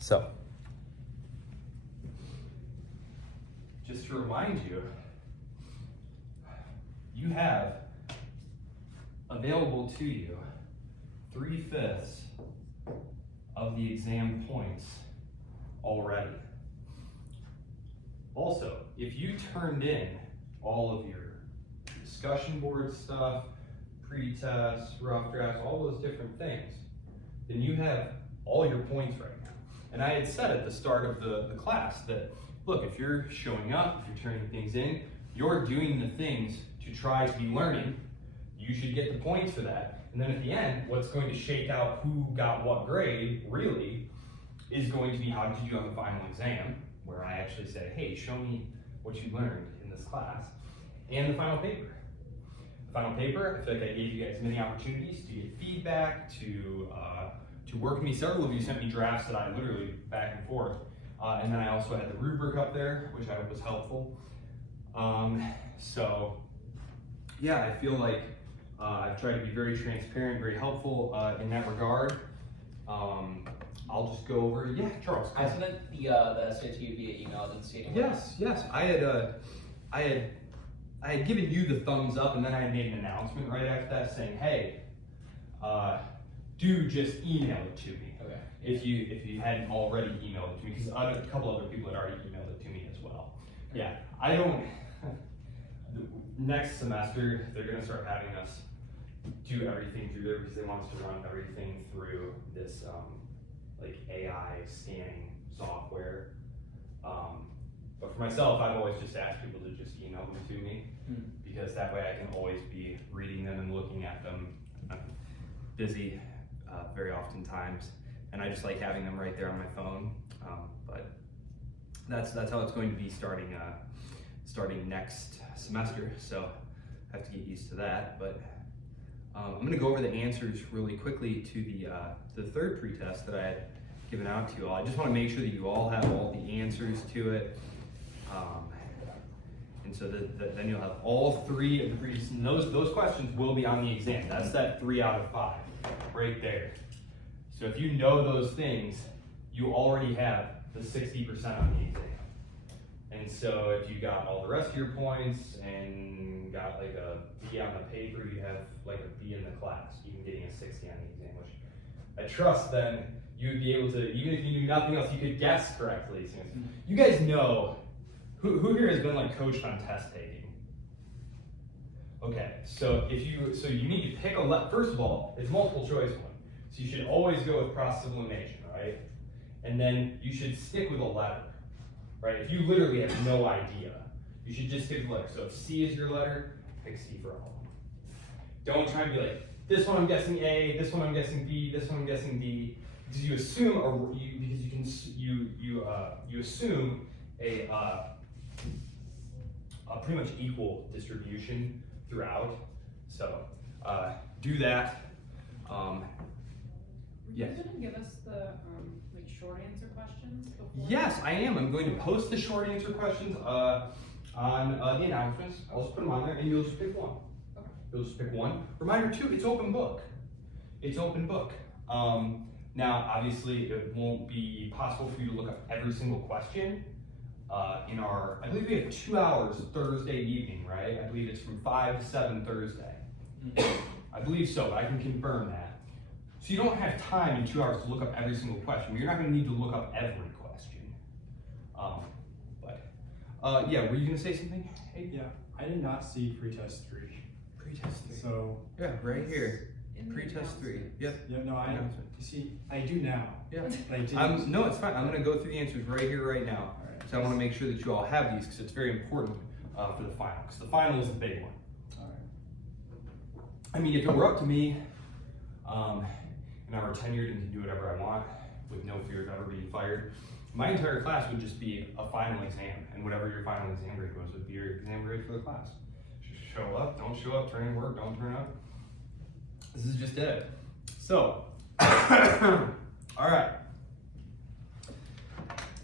So, just to remind you, you have available to you 3/5 of the exam points already. Also, if you turned in all of your discussion board stuff, pre-tests, rough drafts, all those different things, then you have all your points right now. And I had said at the start of the class that, look, if you're showing up, if you're turning things in, you're doing the things to try to be learning, you should get the points for that. And then at the end, what's going to shake out who got what grade, really, is going to be how did you do on the final exam, where I actually say, hey, show me what you learned in this class, and the final paper. The final paper, I feel like I gave you guys many opportunities to get feedback, to work with me. Several of you sent me drafts that I literally back and forth. And then I also had the rubric up there, which I hope was helpful. So yeah, I feel like I've tried to be very transparent, very helpful in that regard. I'll just go over, yeah, Charles. I sent the essay to you via email, I didn't see it. Yes, I had given you the thumbs up, and then I had made an announcement right after that saying, hey, do just email it to me. Okay. If you hadn't already emailed it to me, because a couple other people had already emailed it to me as well. Yeah, I don't, next semester, they're gonna start having us do everything through there because they want us to run everything through this like AI scanning software. But for myself, I've always just asked people to just email them to me because that way I can always be reading them and looking at them. I'm busy very often times, and I just like having them right there on my phone. But that's how it's going to be starting next semester. So I have to get used to that. But I'm going to go over the answers really quickly to the third pretest that I had given out to you all. I just want to make sure that you all have all the answers to it. And so then you'll have all three of the pretests, and those questions will be on the exam. That's that 3 out of 5 right there. So if you know those things, you already have the 60% on the exam. And so if you got all the rest of your points and got like a B on the paper, you have like a B in the class, even getting a 60 on the exam, which I trust then you would be able to, even if you knew nothing else, you could guess correctly. You guys know, who here has been like coached on test taking? Okay, so you need to pick first of all, it's multiple choice one. So you should always go with process of elimination, right? And then you should stick with a letter, right? If you literally have no idea, you should just stick with a letter. So if C is your letter, pick C for all of them. Don't try and be like, this one I'm guessing A, this one I'm guessing B, this one I'm guessing D, because you assume, you assume a pretty much equal distribution throughout. So do that. Yes. Are you going to give us the like short answer questions before? Yes, I am. I'm going to post the short answer questions on the announcements. I'll just put them on there, and you'll just pick one. Okay. You'll just pick one. Reminder too, it's open book. It's open book. Now, obviously, it won't be possible for you to look up every single question in our, I believe we have 2 hours Thursday evening, right? I believe it's from 5 to 7 Thursday. I believe so, but I can confirm that. So you don't have time in 2 hours to look up every single question. You're not going to need to look up every question. Yeah, were you going to say something? Hey? Yeah, I did not see pretest 3. Pretest 3. So yeah, right here. In the Pretest 3. announcement. Yep. yeah, no, I Announcement. you see, I do now. Yeah. But I didn't. No, it's fine. I'm going to go through the answers right here, right now. All right. So I want to make sure that you all have these because it's very important for the final. Because the final is the big one. All right. I mean, if it were up to me, and I were tenured and could do whatever I want with no fear of ever being fired, my entire class would just be a final exam, and whatever your final exam grade was would be your exam grade for the class. Just show up, don't show up, turn in work, don't turn up. This is just it. So, all right.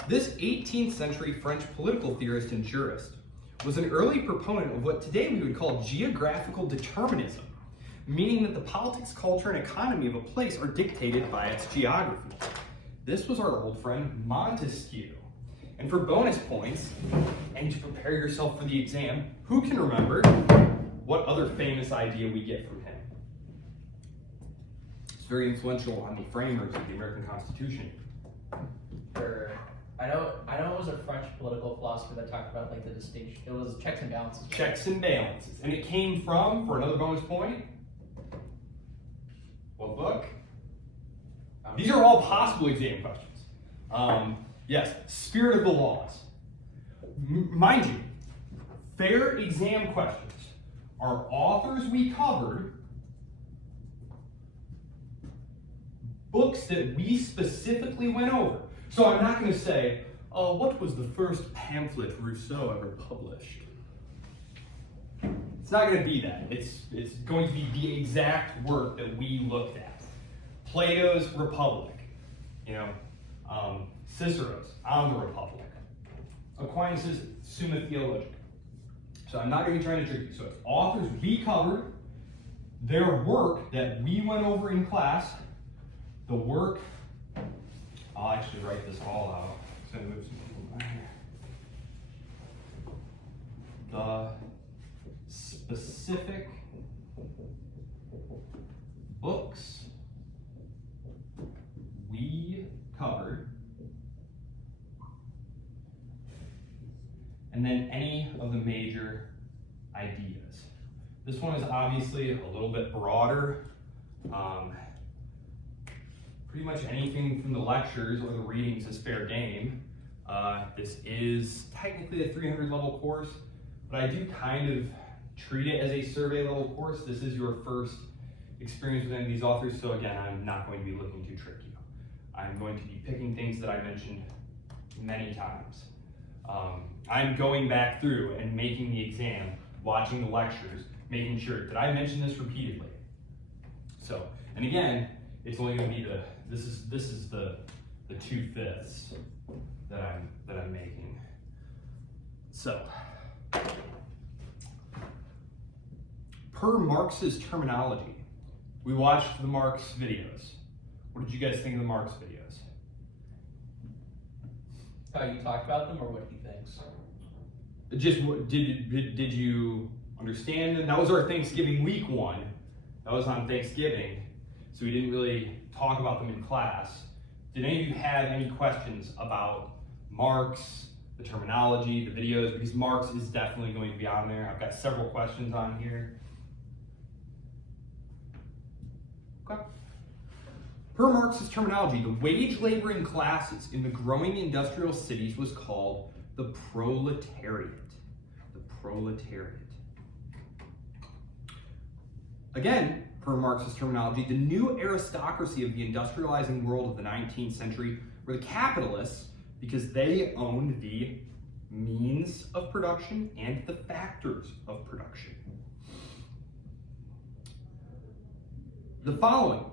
This 18th century French political theorist and jurist was an early proponent of what today we would call geographical determinism, meaning that the politics, culture, and economy of a place are dictated by its geography. This was our old friend Montesquieu. And for bonus points, and to prepare yourself for the exam, who can remember what other famous idea we get from him? It's very influential on the framers of the American Constitution. I know it was a French political philosopher that talked about like the distinction. It was checks and balances. Checks and balances. And it came from, for another bonus point, what book? These are all possible exam questions. Yes, Spirit of the Laws. Mind you, fair exam questions are authors we covered, books that we specifically went over. So I'm not going to say, oh, what was the first pamphlet Rousseau ever published? It's not going to be that. It's going to be the exact work that we looked at. Plato's Republic, Cicero's On the Republic, Aquinas' Summa Theologica. So I'm not going to be trying to trick you. So it's authors we covered, their work that we went over in class, the work. I'll actually write this all out. So I'm going to move some people back here. The specific books we covered, and then any of the major ideas. This one is obviously a little bit broader. Pretty much anything from the lectures or the readings is fair game. This is technically a 300 level course, but I do kind of treat it as a survey level course. This is your first experience with any of these authors, so again, I'm not going to be looking to trick you. I'm going to be picking things that I mentioned many times. I'm going back through and making the exam, watching the lectures, making sure that I mention this repeatedly. So, and again, it's only going to be this is the 2/5 that I'm making. So, per Marx's terminology, we watched the Marx videos. What did you guys think of the Marx videos? How you talked about them, or what he thinks? Just did you understand them? That was our Thanksgiving week one. That was on Thanksgiving, so we didn't really talk about them in class. Did any of you have any questions about Marx, the terminology, the videos? Because Marx is definitely going to be on there. I've got several questions on here. Okay. Per Marx's terminology, the wage laboring classes in the growing industrial cities was called the proletariat. The proletariat. Again, per Marx's terminology, the new aristocracy of the industrializing world of the 19th century were the capitalists because they owned the means of production and the factors of production. The following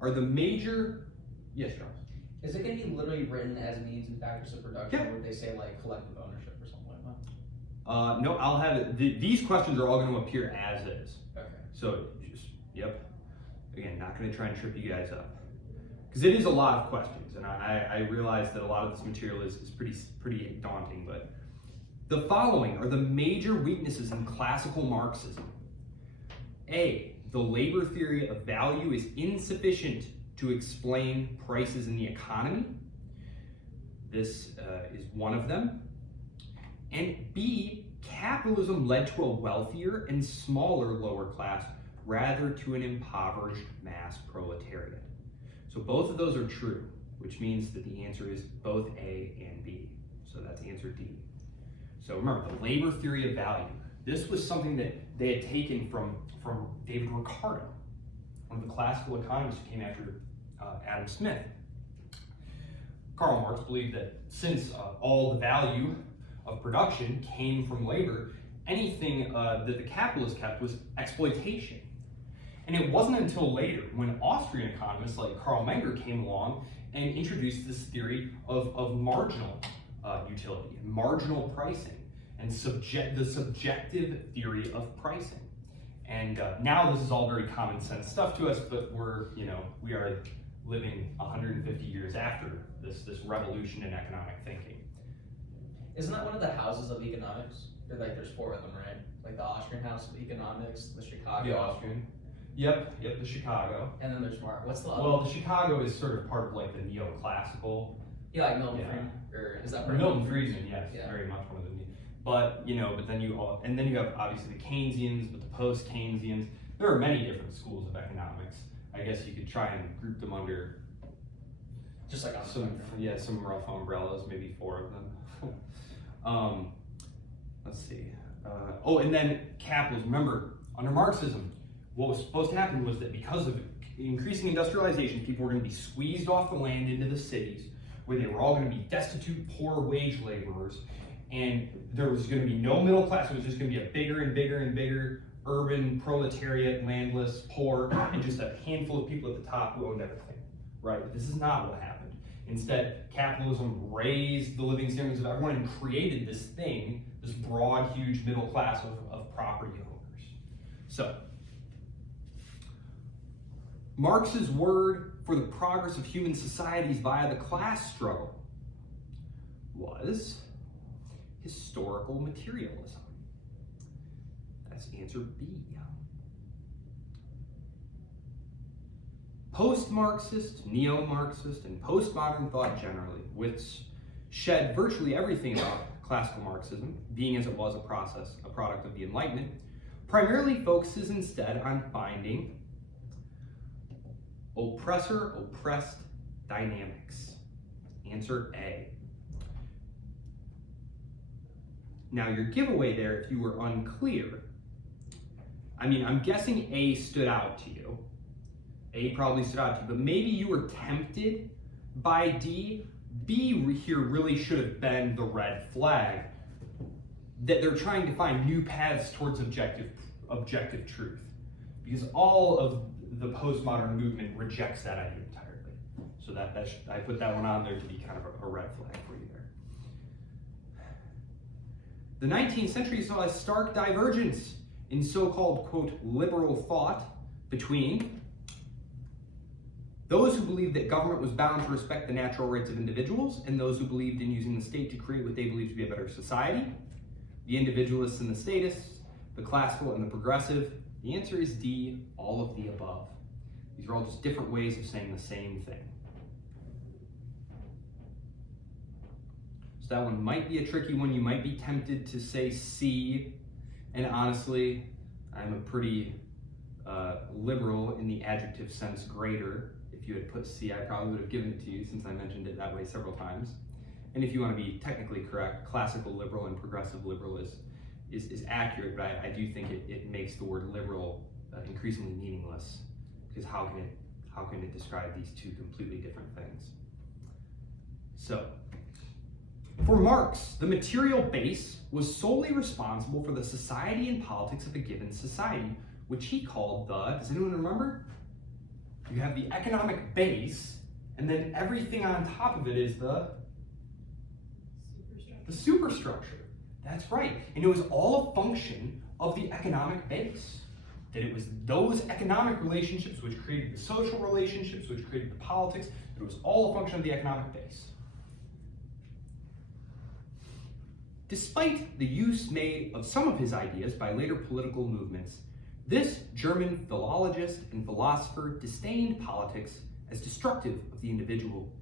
are the major, yes, Charles? Is it going to be literally written as means and factors of production, Yeah. or would they say like collective ownership or something like that? No, I'll have it. These questions are all going to appear as is. Okay. So just, yep. Again, not going to try and trip you guys up. Because it is a lot of questions, and I realize that a lot of this material is pretty daunting, but the following are the major weaknesses in classical Marxism. A, the labor theory of value is insufficient to explain prices in the economy. This is one of them. And B, capitalism led to a wealthier and smaller lower class rather to an impoverished mass proletariat. So both of those are true, which means that the answer is both A and B. So that's answer D. So remember, the labor theory of value. This was something that they had taken from David Ricardo, one of the classical economists who came after Adam Smith. Karl Marx believed that since all the value of production came from labor, anything that the capitalists kept was exploitation. And it wasn't until later when Austrian economists like Karl Menger came along and introduced this theory of marginal utility, marginal pricing, and the subjective theory of pricing. And now this is all very common sense stuff to us, but we are living 150 years after this revolution in economic thinking. Isn't that one of the houses of economics? Or like there's four of them, right? Like the Austrian House of Economics, the Chicago. The Austrian. Yep, the Chicago. And then there's more. What's the other? Well, the Chicago is sort of part of like the neoclassical. Yeah, like Milton Yeah. Friedman, or is that part of Milton Friedman, yes, Yeah. very much one of the. But then you have obviously the Keynesians, but the post-Keynesians. There are many different schools of economics. I guess you could try and group them under Just like on the some spectrum. some rough umbrellas, maybe four of them. Let's see. And then capitalism. Remember, under Marxism, what was supposed to happen was that because of increasing industrialization, people were going to be squeezed off the land into the cities, where they were all going to be destitute, poor wage laborers, and there was going to be no middle class. It was just going to be a bigger and bigger and bigger urban proletariat, landless, poor, and just a handful of people at the top who owned everything. Right? But this is not what happened. Instead, capitalism raised the living standards of everyone and created this thing, this broad, huge middle class of property owners. So, Marx's word for the progress of human societies via the class struggle was historical materialism. That's answer B. Post-Marxist, neo-Marxist, and postmodern thought generally, which shed virtually everything about classical Marxism, being as it was a product of the Enlightenment, primarily focuses instead on finding oppressor-oppressed dynamics. Answer A. Now your giveaway there, if you were unclear, I'm guessing A stood out to you. A probably stood out to you, but maybe you were tempted by D. B here really should have been the red flag, that they're trying to find new paths towards objective truth, because all of the postmodern movement rejects that idea entirely. So I put that one on there to be kind of a red flag for you there. The 19th century saw a stark divergence in so-called, quote, liberal thought between those who believed that government was bound to respect the natural rights of individuals and those who believed in using the state to create what they believed to be a better society, the individualists and the statists, the classical and the progressive. The answer is D, all of the above. These are all just different ways of saying the same thing. So that one might be a tricky one. You might be tempted to say C, and honestly, I'm a pretty liberal in the adjective sense greater. If you had put C, I probably would have given it to you since I mentioned it that way several times. And if you want to be technically correct, classical liberal and progressive liberal is accurate, but I do think it makes the word liberal increasingly meaningless, because how can it describe these two completely different things? So, for Marx, the material base was solely responsible for the society and politics of a given society, which he called does anyone remember? You have the economic base, and then everything on top of it is the superstructure. That's right. And it was all a function of the economic base. That it was those economic relationships which created the social relationships, which created the politics. That it was all a function of the economic base. Despite the use made of some of his ideas by later political movements, this German philologist and philosopher disdained politics as destructive of the individual,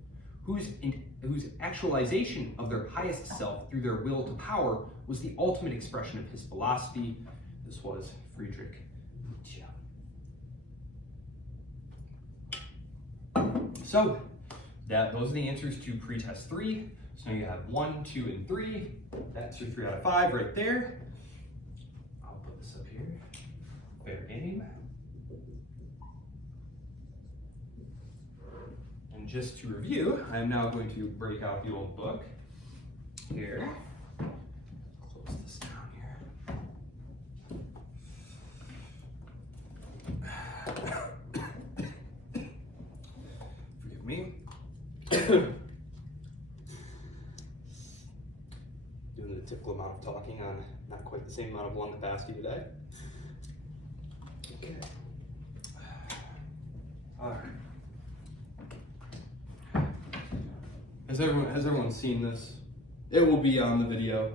whose actualization of their highest self through their will to power was the ultimate expression of his philosophy. This was Friedrich Nietzsche. So, those are the answers to pretest 3. So now you have 1, 2, and 3. That's your 3 out of 5 right there. I'll put this up here. Fair game. And just to review, I am now going to break out the old book here. Close this down here. Forgive me. Doing the typical amount of talking on not quite the same amount of lung capacity today. Okay. All right. Has everyone seen this? It will be on the video.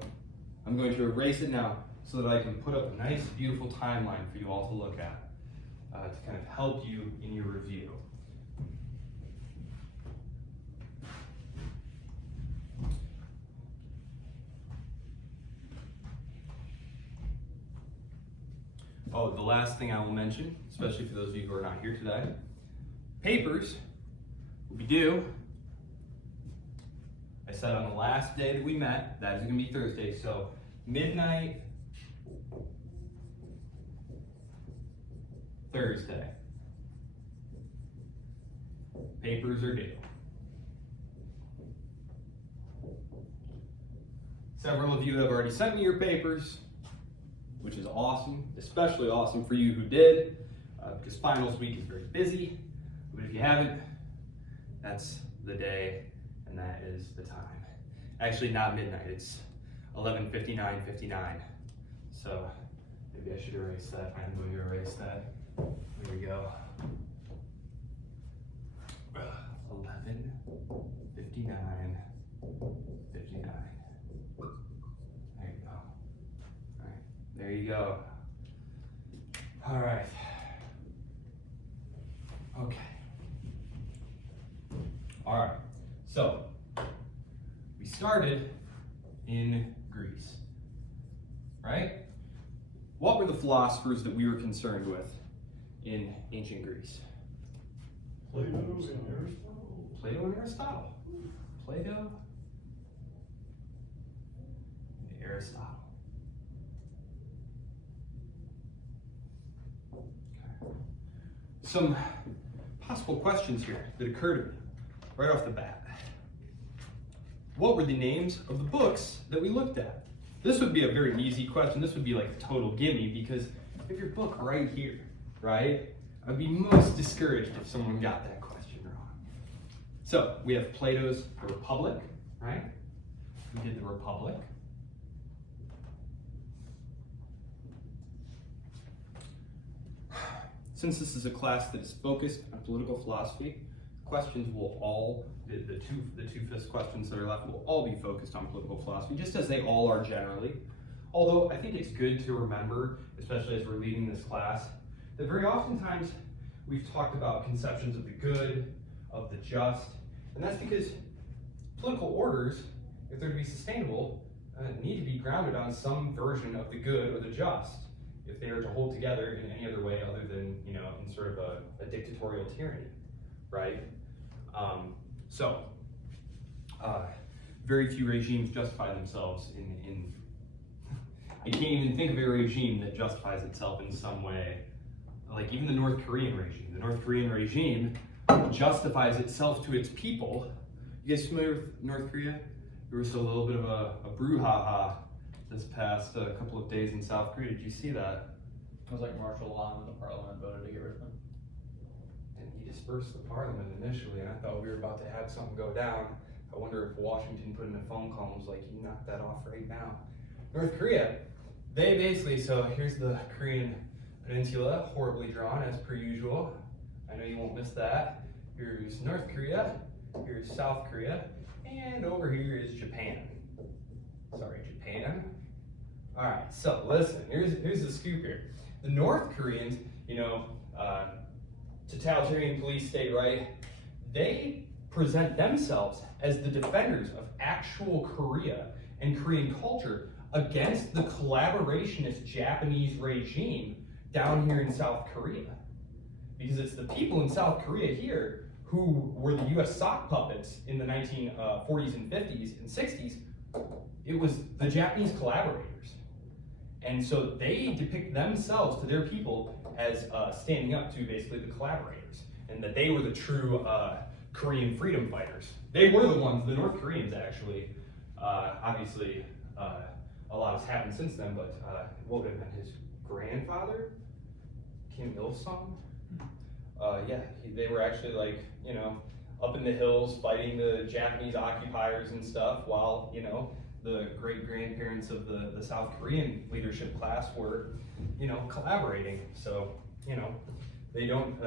I'm going to erase it now so that I can put up a nice, beautiful timeline for you all to look at to kind of help you in your review. Oh, the last thing I will mention, especially for those of you who are not here today, papers will be due. I said on the last day that we met, that is going to be Thursday, so midnight Thursday. Papers are due. Several of you have already sent me your papers, which is awesome, especially awesome for you who did, because finals week is very busy. But if you haven't, that's the day, and that is the time. Actually, not midnight, it's 11:59:59. So maybe I should erase that. I'm going to erase that. Here we go. 11:59:59. There you go. All right, there you go. All right. Okay. All right. So we started in Greece, right? What were the philosophers that we were concerned with in ancient Greece? Plato and Aristotle. Plato and Aristotle. Okay. Some possible questions here that occur to me right off the bat. What were the names of the books that we looked at? This would be a very easy question. This would be like a total gimme because you have your book right here, right? I'd be most discouraged if someone got that question wrong. So we have Plato's The Republic, right? We did The Republic. Since this is a class that is focused on political philosophy, questions will all, the two fifth questions that are left will all be focused on political philosophy, just as they all are generally. Although I think it's good to remember, especially as we're leading this class, that very oftentimes we've talked about conceptions of the good, of the just, and that's because political orders, if they're to be sustainable, need to be grounded on some version of the good or the just, if they are to hold together in any other way other than, in sort of a dictatorial tyranny, right? Very few regimes justify themselves in I can't even think of a regime that justifies itself in some way. Like even the North Korean regime. The North Korean regime justifies itself to its people. You guys familiar with North Korea? There was a little bit of a brouhaha this past couple of days in South Korea. Did you see that? It was like martial law and the parliament voted to get rid of him. And he dispersed the parliament initially, and I thought we were about to have something go down. I wonder if Washington put in a phone call and was like, you knock that off right now. North Korea, they basically, so here's the Korean peninsula, horribly drawn as per usual. I know you won't miss that. Here's North Korea, here's South Korea, and over here is Japan. Sorry, Japan. All right, so listen, here's the scoop here. The North Koreans, totalitarian police state, right? They present themselves as the defenders of actual Korea and Korean culture against the collaborationist Japanese regime down here in South Korea. Because it's the people in South Korea here who were the US sock puppets in the 1940s and 50s and 60s. It was the Japanese collaborators. And so they depict themselves to their people as standing up to basically the collaborators, and that they were the true Korean freedom fighters. They were the ones, the North Koreans actually. Obviously, a lot has happened since then, but what would have been his grandfather, Kim Il-sung? They were actually up in the hills fighting the Japanese occupiers and stuff, while the great-grandparents of the South Korean leadership class were, collaborating. So, they don't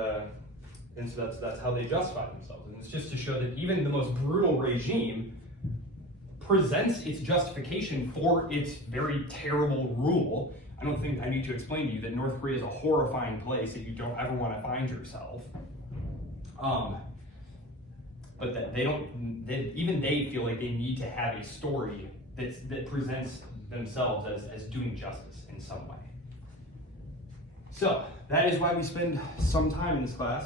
And so that's how they justify themselves. And it's just to show that even the most brutal regime presents its justification for its very terrible rule. I don't think I need to explain to you that North Korea is a horrifying place that you don't ever want to find yourself. But that even they feel like they need to have a story that presents themselves as doing justice in some way. So that is why we spend some time in this class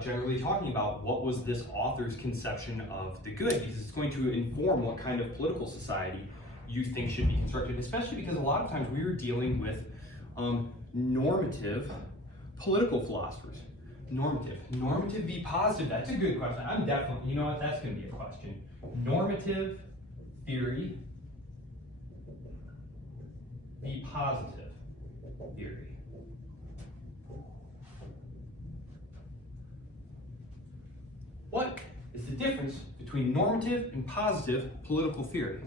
generally talking about what was this author's conception of the good, because it's going to inform what kind of political society you think should be constructed, especially because a lot of times we are dealing with normative political philosophers. Normative v. positive, that's a good question. I'm definitely, you know what, that's going to be a question. Normative theory v. positive theory. What is the difference between normative and positive political theory?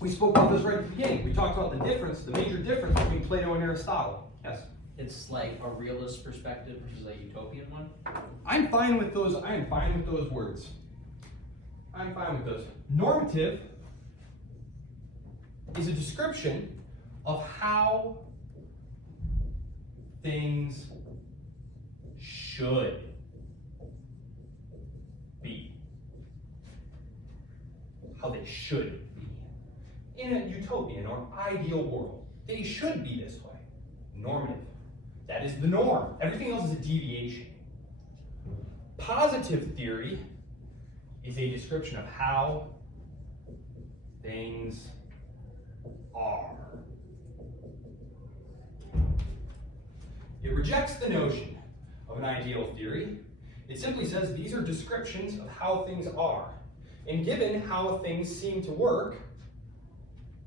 We spoke about this right at the beginning. We talked about the difference, the major difference between Plato and Aristotle. Yes? It's like a realist perspective versus a utopian one. I'm fine with those. I am fine with those words. I'm fine with those. Normative is a description of how things should be. How they should be. In a utopian or ideal world, they should be this way. Normative. That is the norm. Everything else is a deviation. Positive theory is a description of how things are. It rejects the notion of an ideal theory. It simply says these are descriptions of how things are. And given how things seem to work,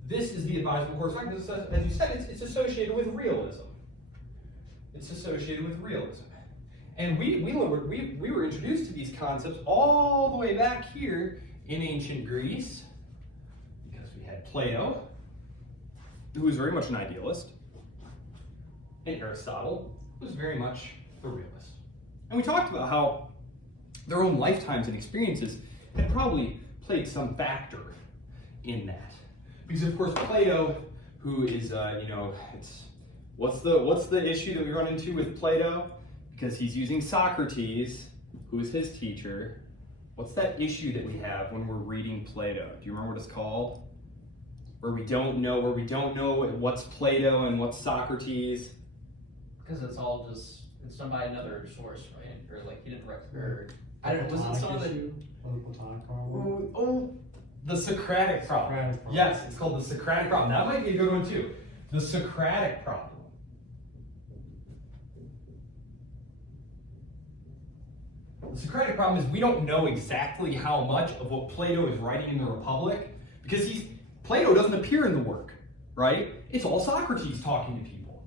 this is the advisable course of action. As you said, it's associated with realism. It's associated with realism. And we were introduced to these concepts all the way back here in ancient Greece, because we had Plato, who was very much an idealist, and Aristotle was very much a realist. And we talked about how their own lifetimes and experiences had probably played some factor in that. Because of course Plato, who is, what's the issue that we run into with Plato? Because he's using Socrates, who is his teacher. What's that issue that we have when we're reading Plato? Do you remember what it's called? Where we don't know what's Plato and what's Socrates. Because it's all just, it's done by another source, right? Or like, he didn't I don't know, was it some of the... Platonic problem? Oh, the Socratic problem. Socratic problem. Yes, it's called the Socratic problem. That might be a good one too. The Socratic problem. The Socratic problem is we don't know exactly how much of what Plato is writing in the Republic, because Plato doesn't appear in the work, right? It's all Socrates talking to people.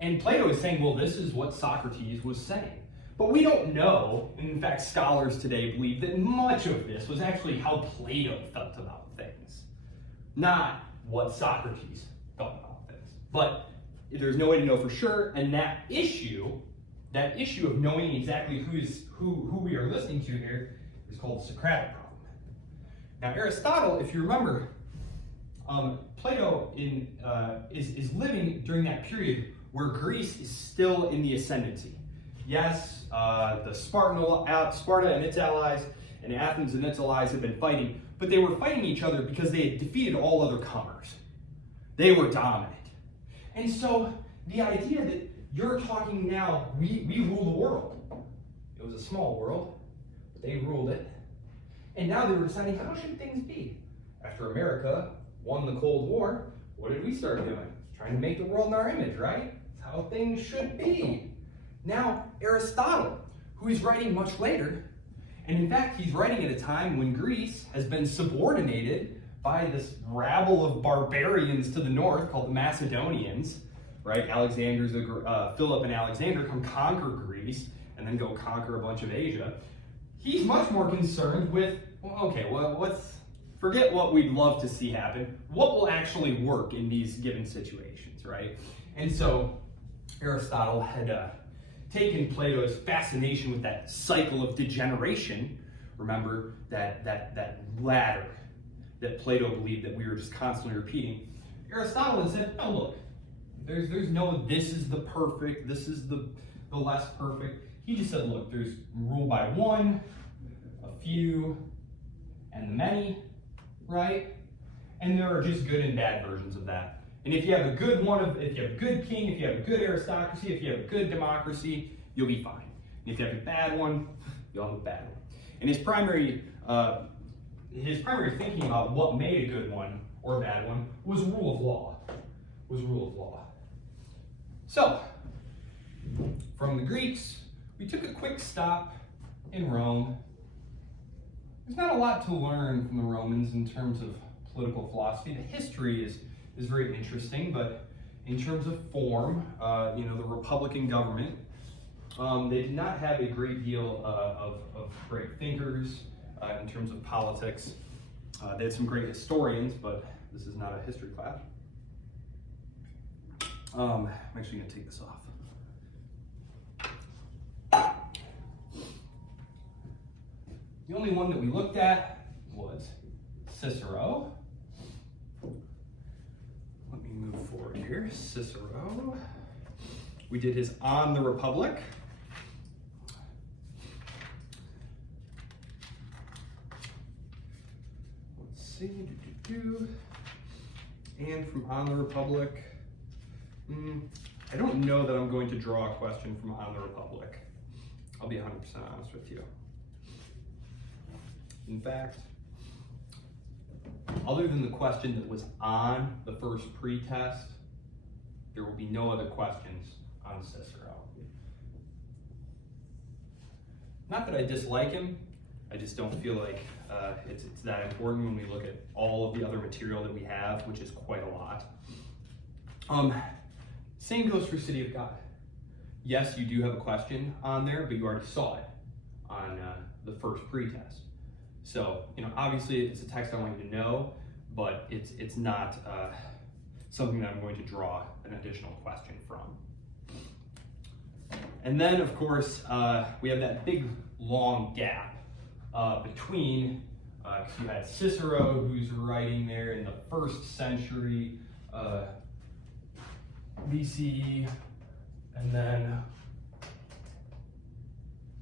And Plato is saying, well, this is what Socrates was saying. But we don't know, and in fact scholars today believe that much of this was actually how Plato felt about things, not what Socrates felt about things. But there's no way to know for sure, and that issue of knowing exactly who we are listening to here is called the Socratic problem. Now Aristotle, if you remember, Plato is living during that period where Greece is still in the ascendancy. Yes, the Sparta and its allies, and Athens and its allies have been fighting, but they were fighting each other because they had defeated all other comers. They were dominant. And so the idea that you're talking now, we rule the world. It was a small world, but they ruled it. And now they were deciding, how should things be? After America won the Cold War, what did we start doing? Trying to make the world in our image, right? It's how things should be. Now, Aristotle, who is writing much later, and in fact, he's writing at a time when Greece has been subordinated by this rabble of barbarians to the north called the Macedonians, right? Philip and Alexander come conquer Greece and then go conquer a bunch of Asia. He's much more concerned with, forget what we'd love to see happen. What will actually work in these given situations, right? And so Aristotle had taken Plato's fascination with that cycle of degeneration. Remember that ladder that Plato believed that we were just constantly repeating. Aristotle had said, no, look, there's no this is the perfect, this is the less perfect. He just said, look, there's rule by one, a few, and the many, right? And there are just good and bad versions of that. And if you have a good if you have a good king, if you have a good aristocracy, if you have a good democracy, you'll be fine. And if you have a bad one, you'll have a bad one. And his primary thinking about what made a good one or a bad one was rule of law. So, from the Greeks, we took a quick stop in Rome. There's not a lot to learn from the Romans in terms of political philosophy. The history is very interesting, but in terms of form, the Republican government, they did not have a great deal of great thinkers in terms of politics. They had some great historians, but this is not a history class. I'm actually going to take this off. The only one that we looked at was Cicero. Let me move forward here. Cicero. We did his On the Republic. Let's see. And from On the Republic, I don't know that I'm going to draw a question from On the Republic. I'll be 100% honest with you. In fact, other than the question that was on the first pretest, there will be no other questions on Cicero. Not that I dislike him, I just don't feel like it's that important when we look at all of the other material that we have, which is quite a lot. Same goes for City of God. Yes, you do have a question on there, but you already saw it on the first pretest. So, obviously it's a text I want you to know, but it's not something that I'm going to draw an additional question from. And then, of course, we have that big, long gap between, because you had Cicero, who's writing there in the 1st century BCE, and then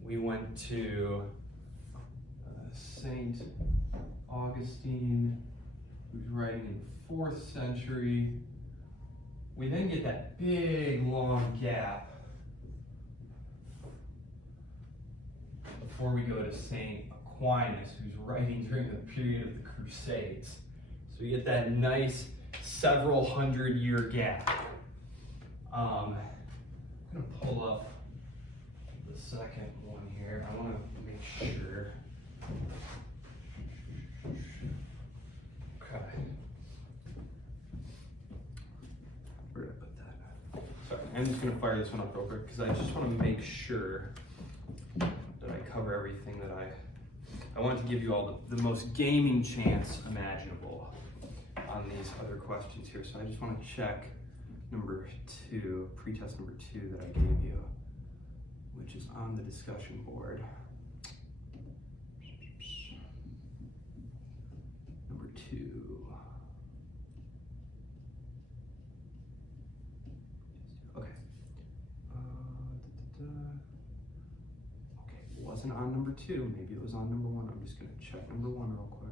we went to Saint Augustine, who's writing in the 4th century. We then get that big, long gap before we go to Saint Aquinas, who's writing during the period of the Crusades. So we get that nice several 100-year gap. I'm going to pull up the second one here. I want to make sure. Okay. Where did I put that? Sorry, I'm just going to fire this one up real quick because I just want to make sure that I cover everything that I want to give you all the most gaming chance imaginable on these other questions here. So I just want to check number 2, pretest number 2 that I gave you, which is on the discussion board. Number 2. Okay. Okay, it wasn't on number 2. Maybe it was on number 1. I'm just going to check number 1 real quick.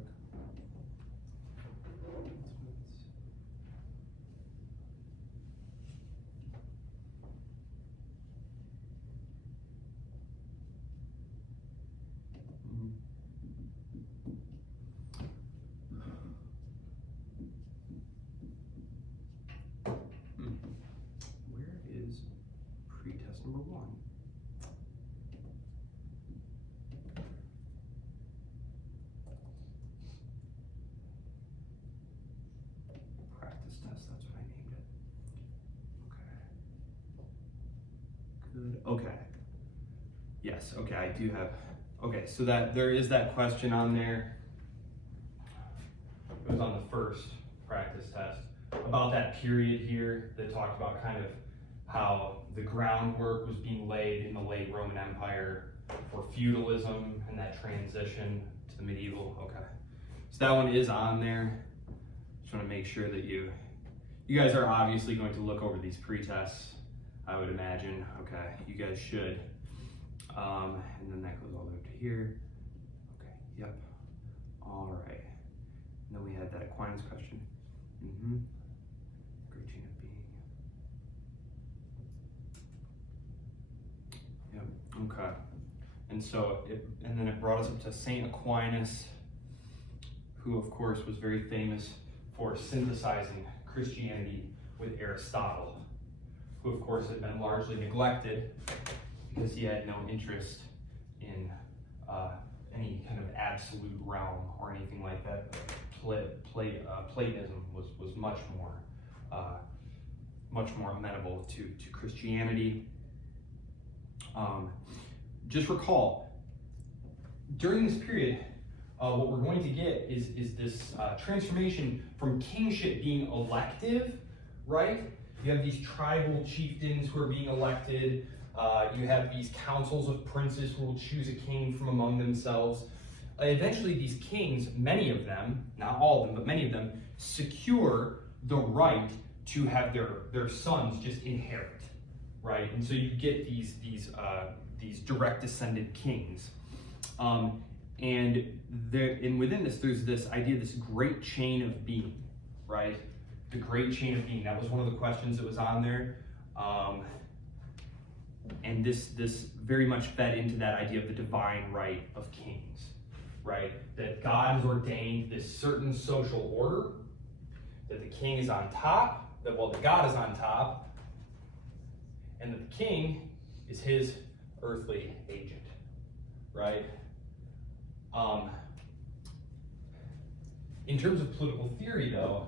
Number 1. Practice test, that's what I named it. Okay. Good. Okay. Yes, okay, I do have. Okay, so that there is that question on there. It was on the first practice test about that period here that talked about kind of how the groundwork was being laid in the late Roman Empire for feudalism and that transition to the medieval. Okay, so that one is on there. Just want to make sure that you guys are obviously going to look over these pre-tests, I would imagine. Okay, you guys should. And then that goes all the way up to here. Okay, yep. All right. And then we had that Aquinas question. Great chain of being. Yep, okay. And so, then it brought us up to St. Aquinas, who of course was very famous for synthesizing Christianity with Aristotle, who of course had been largely neglected because he had no interest in any kind of absolute realm or anything like that. Platonism was much more amenable to Christianity. Just recall, during this period, what we're going to get is this transformation from kingship being elective, right? You have these tribal chieftains who are being elected. You have these councils of princes who will choose a king from among themselves. Eventually, these kings, many of them, not all of them, but many of them, secure the right to have their sons just inherit, right? And so you get these direct descendant kings. And within this, there's this idea, this great chain of being, right? The great chain of being. That was one of the questions that was on there. And this very much fed into that idea of the divine right of kings, right? That God has ordained this certain social order, that the king is on top, that God is on top, and that the king is his earthly agent, right? In terms of political theory, though,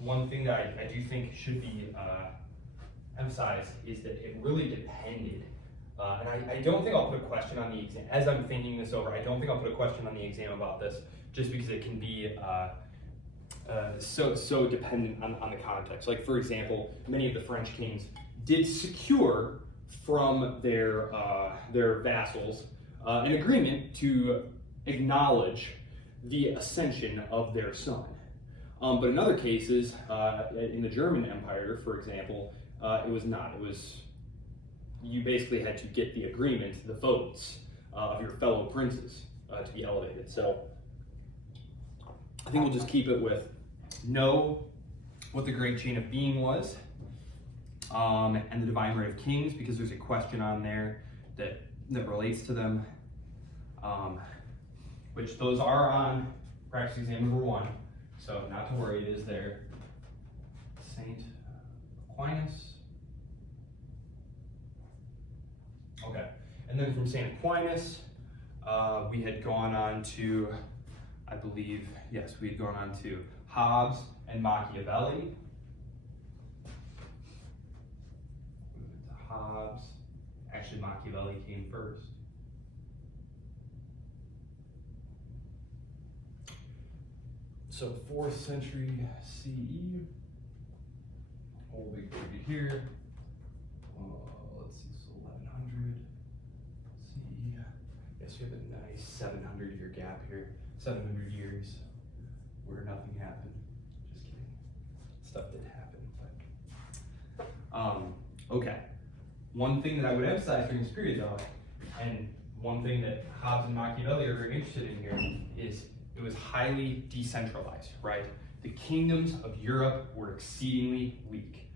one thing that I do think should be emphasized is that it really depended. And I don't think I'll put a question on the exam. As I'm thinking this over, I don't think I'll put a question on the exam about this, just because it can be so dependent on the context. Like, for example, many of the French kings did secure from their vassals an agreement to acknowledge the ascension of their son. But in other cases, in the German Empire, for example, it was not. It was, you basically had to get the agreement, the votes of your fellow princes to be elevated. So I think we'll just keep it with know what the great chain of being was, and the divine right of kings, because there's a question on there that relates to them, which those are on practice exam number 1. So not to worry, it is there. Saint Aquinas. Okay, and then from St. Aquinas, we had gone on to, I believe, yes, we had gone on to Hobbes and Machiavelli. We went to Hobbes. Actually, Machiavelli came first. So 4th century CE, whole big period here. Let's see, so 1100 CE. Yes, we have a nice 700-year gap here. 700 years where nothing happened. Just kidding. Stuff did happen, but okay. One thing that I would emphasize during this period, though, and one thing that Hobbes and Machiavelli are very interested in here, is it was highly decentralized, right? The kingdoms of Europe were exceedingly weak.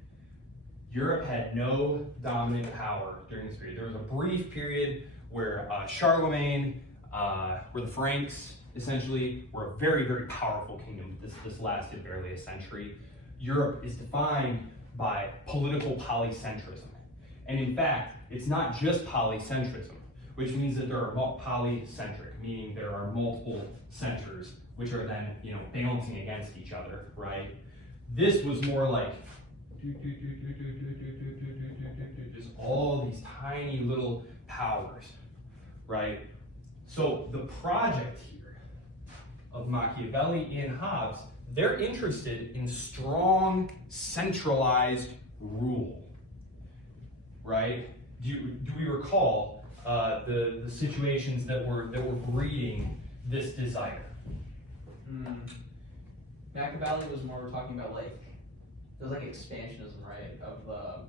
Europe had no dominant power during this period. There was a brief period where Charlemagne, where the Franks essentially were a very, very powerful kingdom. This lasted barely a century. Europe is defined by political polycentrism. And in fact, it's not just polycentrism, which means that there are polycentric, meaning there are multiple centers, which are then, balancing against each other, right? This was more like just all these tiny little powers, right? So the project here of Machiavelli and Hobbes, they're interested in strong, centralized rule, right? Do we recall the situations that were breeding this desire? Machiavelli was more talking about like, there was like expansionism, right? Of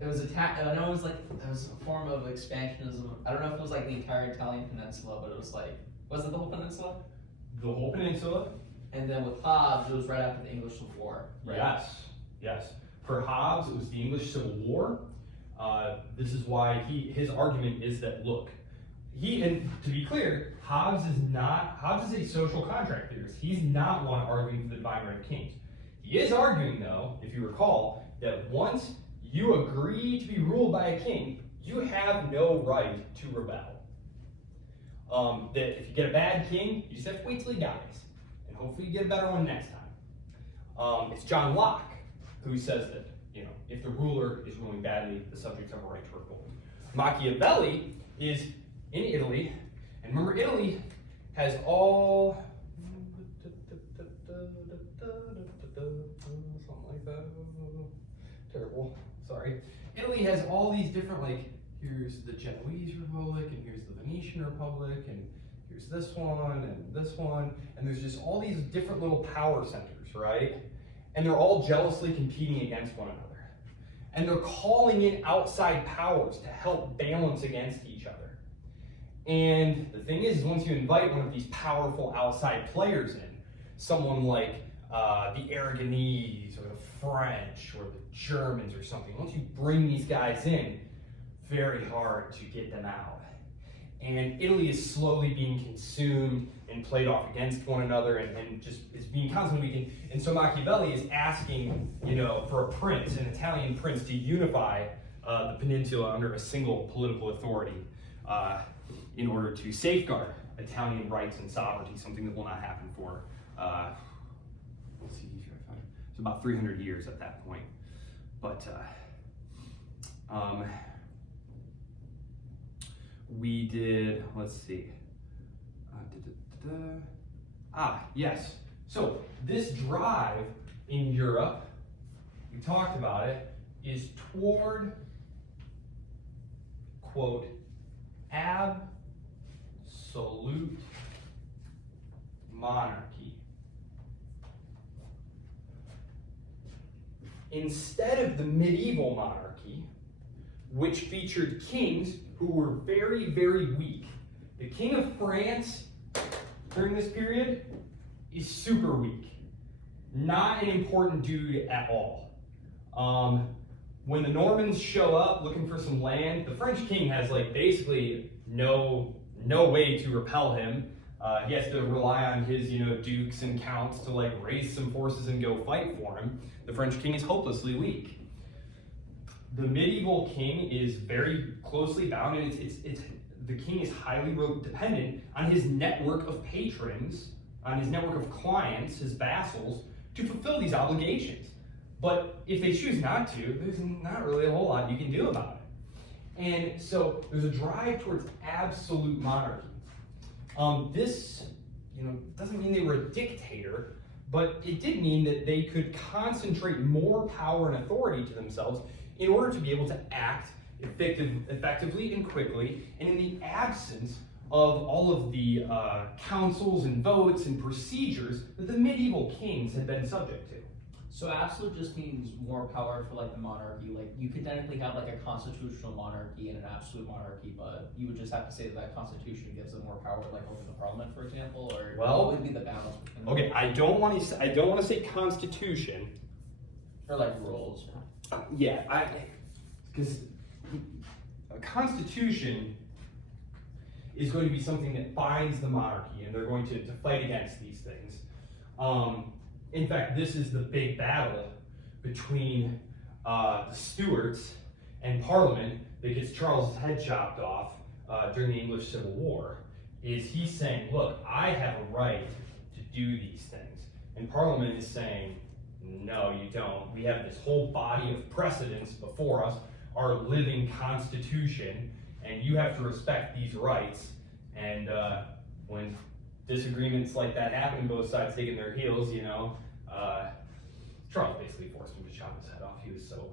it was I know it was like, it was a form of expansionism. I don't know if it was like the entire Italian peninsula, but it was like, was it the whole peninsula? The whole peninsula? And then with Hobbes, it was right after the English Civil War, right? Yes. For Hobbes, it was the English Civil War. This is why his argument is that, look, and to be clear, Hobbes is a social contract theorist. He's not one arguing for the divine right of kings. He is arguing, though, if you recall, that once you agree to be ruled by a king, you have no right to rebel. That if you get a bad king, you just have to wait till he dies. And hopefully you get a better one next time. It's John Locke who says that, if the ruler is ruling badly, the subjects have a right to revolt. Machiavelli is in Italy, and remember, Italy has all something like that. Terrible. Sorry. Italy has all these different, like, here's the Genoese Republic, and here's the Venetian Republic, and here's this one, and there's just all these different little power centers, right? And they're all jealously competing against one another. And they're calling in outside powers to help balance against each other. And the thing is, once you invite one of these powerful outside players in, someone like the Aragonese or the French or the Germans or something, once you bring these guys in, very hard to get them out. And Italy is slowly being consumed and played off against one another and just is being constantly weakened. And so Machiavelli is asking, for a prince, an Italian prince, to unify the peninsula under a single political authority in order to safeguard Italian rights and sovereignty, something that will not happen for, let's see, it's about 300 years at that point. But we did, let's see. Yes. So this drive in Europe, we talked about it, is toward, quote, absolute monarchy. Instead of the medieval monarchy, which featured kings who were very, very weak. The King of France during this period is super weak. Not an important dude at all. When the Normans show up looking for some land, the French king has basically no way to repel him. He has to rely on his dukes and counts to raise some forces and go fight for him. The French king is hopelessly weak. The medieval king is very closely bound, and the king is highly dependent on his network of patrons, on his network of clients, his vassals, to fulfill these obligations. But if they choose not to, there's not really a whole lot you can do about it. And so there's a drive towards absolute monarchy. This doesn't mean they were a dictator, but it did mean that they could concentrate more power and authority to themselves in order to be able to act effectively and quickly, and in the absence of all of the councils and votes and procedures that the medieval kings had been subject to. So absolute just means more power for the monarchy. You could technically have a constitutional monarchy and an absolute monarchy, but you would just have to say that constitution gives them more power, over the parliament, for example, or what would be the balance between them? Okay, I don't want to say constitution, or rules. Yeah, because a constitution is going to be something that binds the monarchy, and they're going to fight against these things. In fact, this is the big battle between the Stuarts and Parliament that gets Charles' head chopped off during the English Civil War. Is he's saying, look, I have a right to do these things. And Parliament is saying, no, you don't. We have this whole body of precedents before us, our living constitution, and you have to respect these rights. And when disagreements like that happen, both sides digging their heels, Charles basically forced him to chop his head off. He was so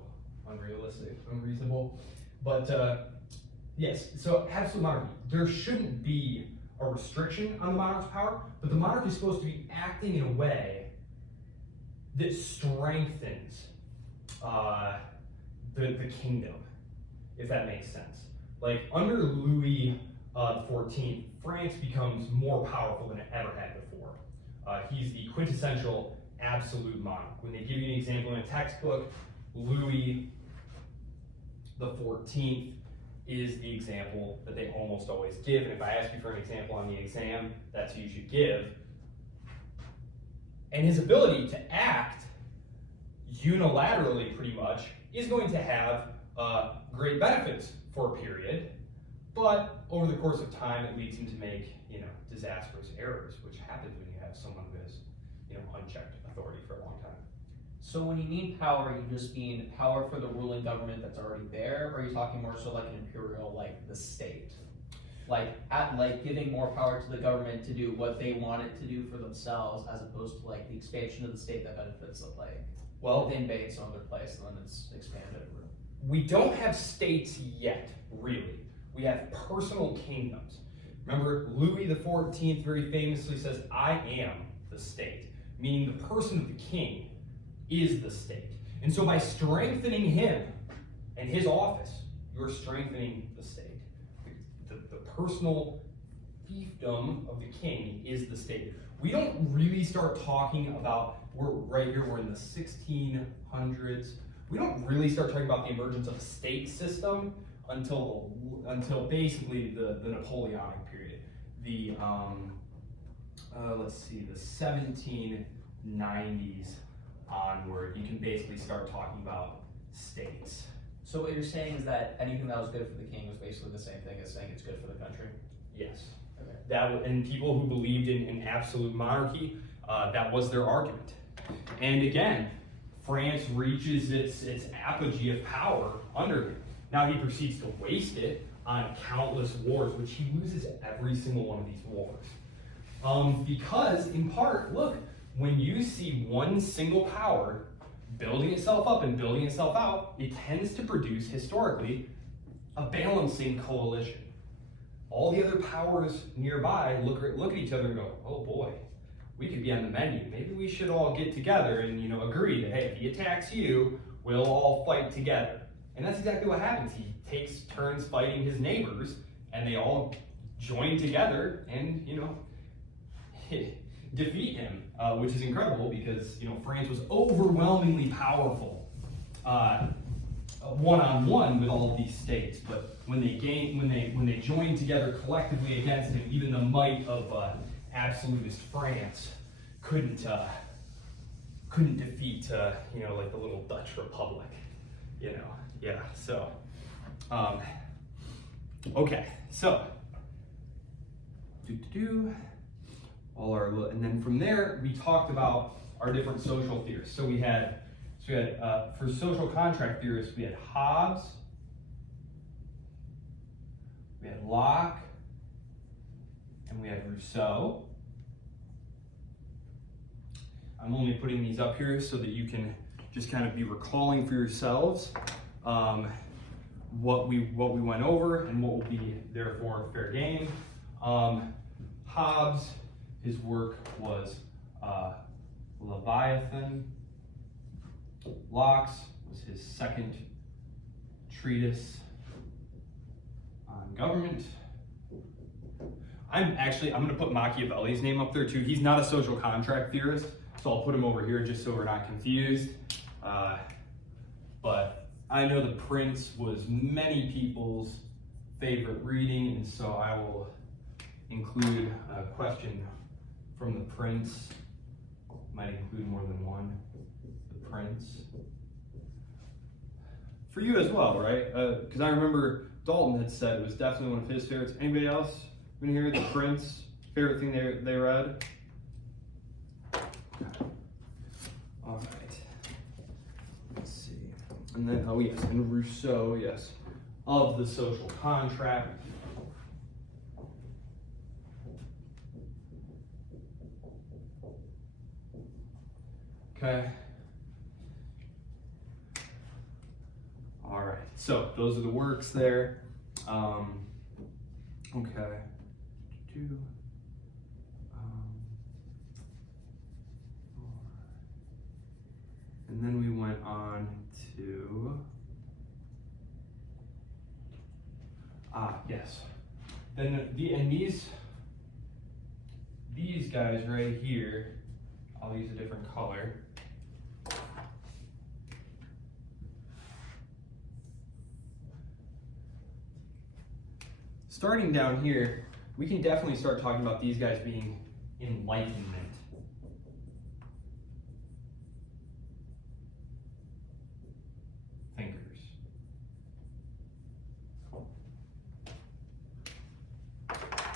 unrealistic, unreasonable. But yes, so absolute monarchy. There shouldn't be a restriction on the monarch's power, but the monarch is supposed to be acting in a way that strengthens the kingdom, if that makes sense. Like under Louis XIV, France becomes more powerful than it ever had before. He's the quintessential absolute monarch. When they give you an example in a textbook, Louis XIV is the example that they almost always give. And if I ask you for an example on the exam, that's who you should give. And his ability to act unilaterally, pretty much, is going to have great benefits for a period, but over the course of time, it leads him to make, disastrous errors, which happens when you have someone who has, unchecked authority for a long time. So when you mean power, you just mean power for the ruling government that's already there, or are you talking more so like an imperial, like the state? Like giving more power to the government to do what they want it to do for themselves, as opposed to like the expansion of the state that benefits Well, if they invade some other place and then it's expanded. we don't have states yet, really. We have personal kingdoms. Remember, Louis XIV very famously says, "I am the state," meaning the person of the king is the state. And so by strengthening him and his office, you're strengthening the state. The personal fiefdom of the king is the state. We don't really start talking about, we're in the 1600s. We don't really start talking about the emergence of a state system until basically the Napoleonic period. The the 1790s onward, you can basically start talking about states. So what you're saying is that anything that was good for the king was basically the same thing as saying it's good for the country? Yes. Okay. And people who believed in absolute monarchy, that was their argument. And again, France reaches its apogee of power under him. Now he proceeds to waste it on countless wars, which he loses every single one of these wars. Because, in part, look, when you see one single power building itself up and building itself out, it tends to produce, historically, a balancing coalition. All the other powers nearby look at each other and go, "Oh boy, we could be on the menu. Maybe we should all get together and agree that, hey, if he attacks you, we'll all fight together." And that's exactly what happens. He takes turns fighting his neighbors, and they all join together and defeat him, which is incredible because France was overwhelmingly powerful one-on-one with all of these states. But when they joined together collectively against him, even the might of absolutist France couldn't defeat like the little Dutch Republic. Yeah. So okay. So and then from there we talked about our different social theorists. So we had for social contract theorists, we had Hobbes, we had Locke, and we had Rousseau. I'm only putting these up here so that you can just kind of be recalling for yourselves what we went over and what will be therefore fair game. Hobbes, his work was Leviathan. Locke's was his second treatise on government. I'm going to put Machiavelli's name up there too. He's not a social contract theorist, so I'll put him over here just so we're not confused. But I know The Prince was many people's favorite reading, and so I will include a question from The Prince. Might include more than one. The Prince. For you as well, right? Because I remember Dalton had said it was definitely one of his favorites. Anybody else been here? The Prince, favorite thing they read? All right. Let's see. And then, oh yes, and Rousseau, yes, of the social contract. Okay. So those are the works there. Okay. And then we went on to, yes. Then and these guys right here, I'll use a different color. Starting down here, we can definitely start talking about these guys being enlightenment. Thinkers.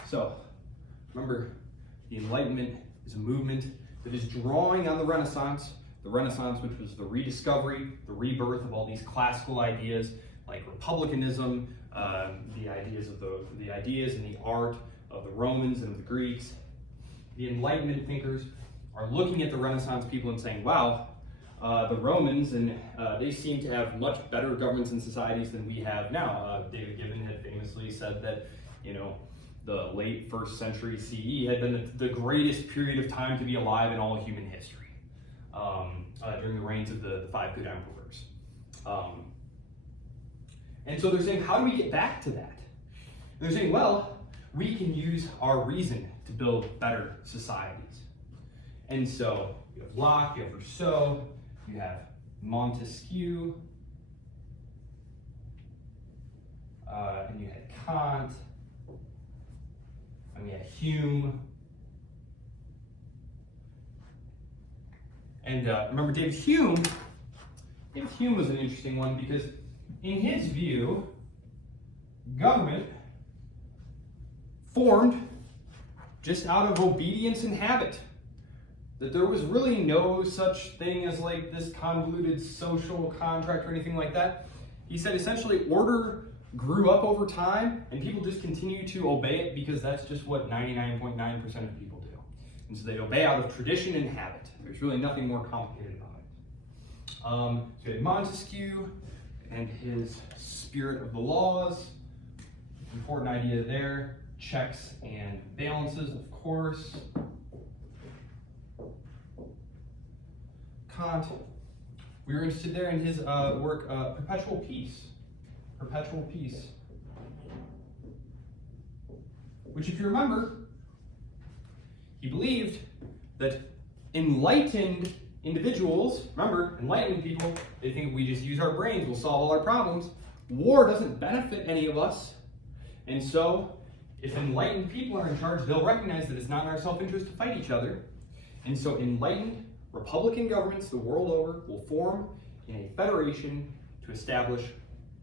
So, remember, the Enlightenment is a movement that is drawing on the Renaissance, which was the rediscovery, the rebirth of all these classical ideas like republicanism, the ideas and the art of the Romans and of the Greeks. The Enlightenment thinkers are looking at the Renaissance people and saying, wow, the Romans, and they seem to have much better governments and societies than we have now. David Gibbon had famously said that, the late 1st century CE had been the greatest period of time to be alive in all human history during the reigns of the 5 good emperors. And so they're saying, how do we get back to that? And they're saying, well, we can use our reason to build better societies. And so you have Locke, you have Rousseau, you have Montesquieu, and you had Kant, and we had Hume. And remember, David Hume was an interesting one because in his view, government formed just out of obedience and habit. That there was really no such thing as like this convoluted social contract or anything like that. He said essentially order grew up over time and people just continue to obey it because that's just what 99.9% of people do. And so they obey out of tradition and habit. There's really nothing more complicated about it. So you had Montesquieu and his spirit of the laws. Important idea there. Checks and balances, of course. Kant, we were interested there in his work, Perpetual Peace. Perpetual Peace. Which, if you remember, he believed that enlightened individuals, remember, enlightened people, they think we just use our brains, we'll solve all our problems. War doesn't benefit any of us. And so, if enlightened people are in charge, they'll recognize that it's not in our self-interest to fight each other. And so enlightened Republican governments the world over will form in a federation to establish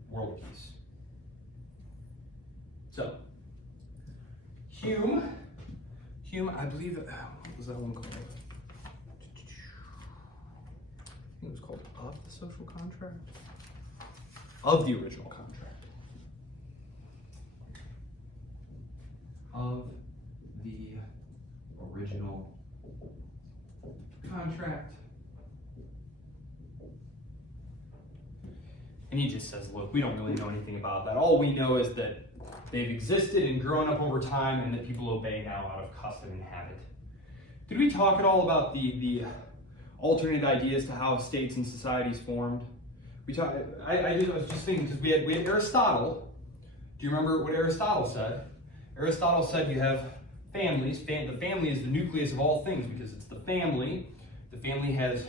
world peace. So, Hume, I believe, what was that one called? I think it was called Of the Social Contract? Of the Original Contract. Of the Original Contract. And he just says, look, we don't really know anything about that. All we know is that they've existed and grown up over time and that people obey now out of custom and habit. Did we talk at all about the alternate ideas to how states and societies formed? We talked. I was just thinking because we had Aristotle. Do you remember what Aristotle said? Aristotle said you have families. The family is the nucleus of all things because it's the family. The family has